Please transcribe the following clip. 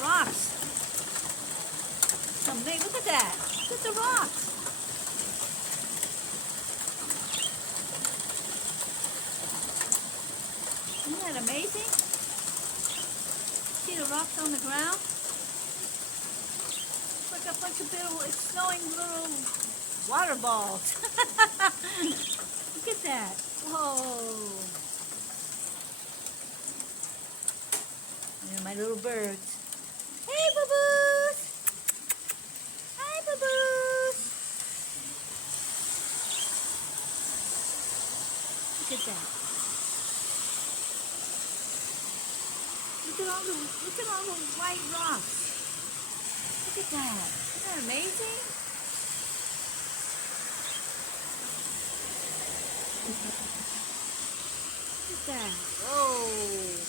rocks. Nate, look at that. Look at the rocks. Isn't that amazing? See the rocks on the ground? Like a bunch of little, it's snowing little water balls. Look at that. Whoa. And my little birds. Hey, boo-boos. Hi, boo-boos. Look at that. Look at all the white rocks. Look at that. Isn't that amazing? Look at that. Whoa.